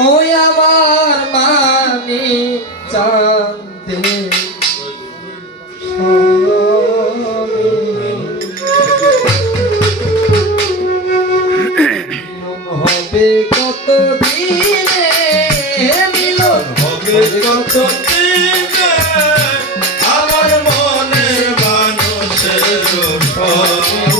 ওই আমার মানি চাঁদে হবে কত দিনে মিলন? হবে কত Oh, oh, oh.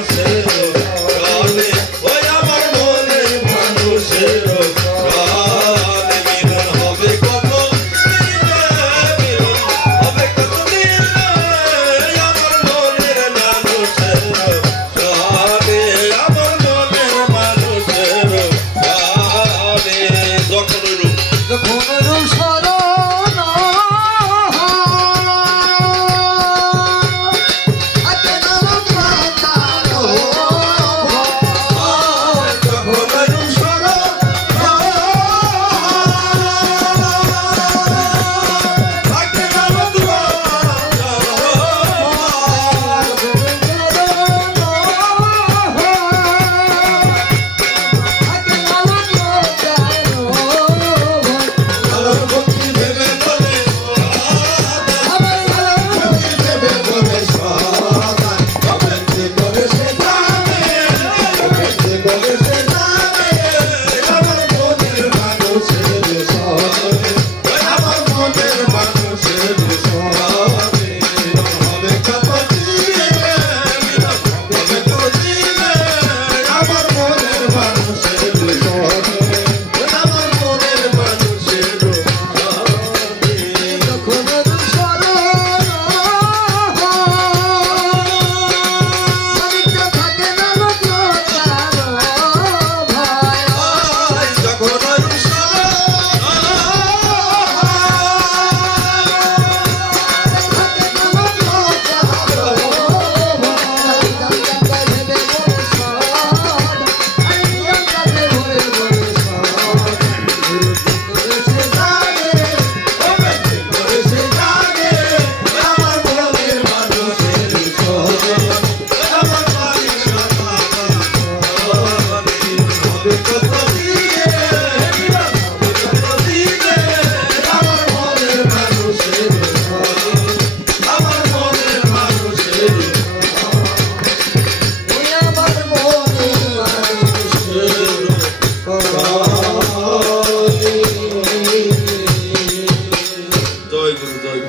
Joseph.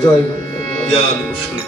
জয়। গুরু